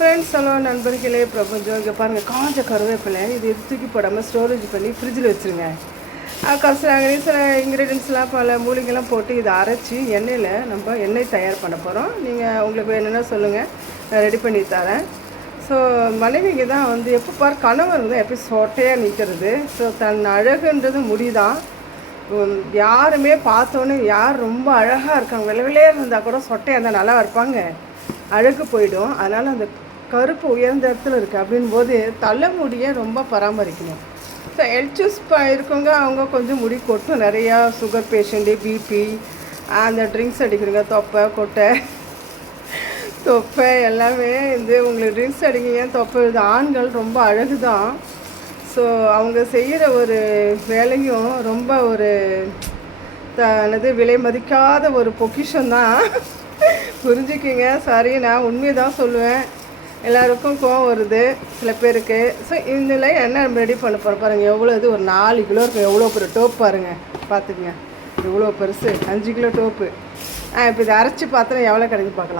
Friends hello நண்பர்களே பிரபஞ்சம் இங்கே பாருங்கள் காஞ்ச கருவேப்பிலை. இது எது தூக்கி போடாமல் ஸ்டோரேஜ் பண்ணி ஃப்ரிட்ஜில் வச்சுருங்க. கடைசி சில இன்க்ரீடியன்ஸ்லாம் பல மூலிகைலாம் போட்டு இதை அரைச்சி எண்ணெயில் நம்ம எண்ணெய் தயார் பண்ண போகிறோம் நீங்கள் உங்களுக்கு வேணும்னா சொல்லுங்கள் நான் ரெடி பண்ணி தரேன். ஸோ மனைவிக்கு தான் வந்து எப்போ பார் கணவர் தான் எப்போ சொட்டையாக நிற்கிறது ஸோ தன் அழகுன்றது முடிதான் யாருமே பார்த்தோன்னே யார் ரொம்ப அழகாக இருக்காங்க வெள்ளை இருந்தால் கூட சொட்டையாக இருந்தால் நல்லா இருப்பாங்க. அழகு போயிடும். அதனால் அந்த கருப்பு உயர்ந்த இடத்துல இருக்குது அப்படின் போது தலைமுடியை ரொம்ப பராமரிக்கணும். ஸோ எல்ச்சூஸ் இருக்கவங்க அவங்க கொஞ்சம் முடி கொட்டும். நிறையா சுகர் பேஷண்ட்டு பிபி அந்த ட்ரிங்க்ஸ் அடிக்கிறவங்க தொப்பை கொட்டை தொப்பை எல்லாமே வந்து உங்களுக்கு ட்ரிங்க்ஸ் அடிக்கிறீங்க தொப்பை? இது ஆண்கள் ரொம்ப அழகு தான் ஸோ அவங்க செய்கிற ஒரு வேலையும் ரொம்ப ஒரு தனது விலை மதிக்காத ஒரு பொக்கிஷன் தான் புரிஞ்சுக்கிங்க. சரி நான் உண்மையை தான் சொல்லுவேன். எல்லாருக்கும் கோவம் வருது சில பேருக்கு. ஸோ இதில் என்ன நம்ம ரெடி பண்ண போகிறோம் பாருங்கள் எவ்வளோ இது? ஒரு நாலு கிலோ இருக்கும் எவ்வளோ பெரிய டோப் பாருங்கள் பார்த்துக்குங்க. எவ்வளோ பெருசு? அஞ்சு கிலோ டோப்பு. ஆ இப்போ இதை அரைச்சி பார்த்தா எவ்வளோ கிடைக்கு பார்க்கலாம்.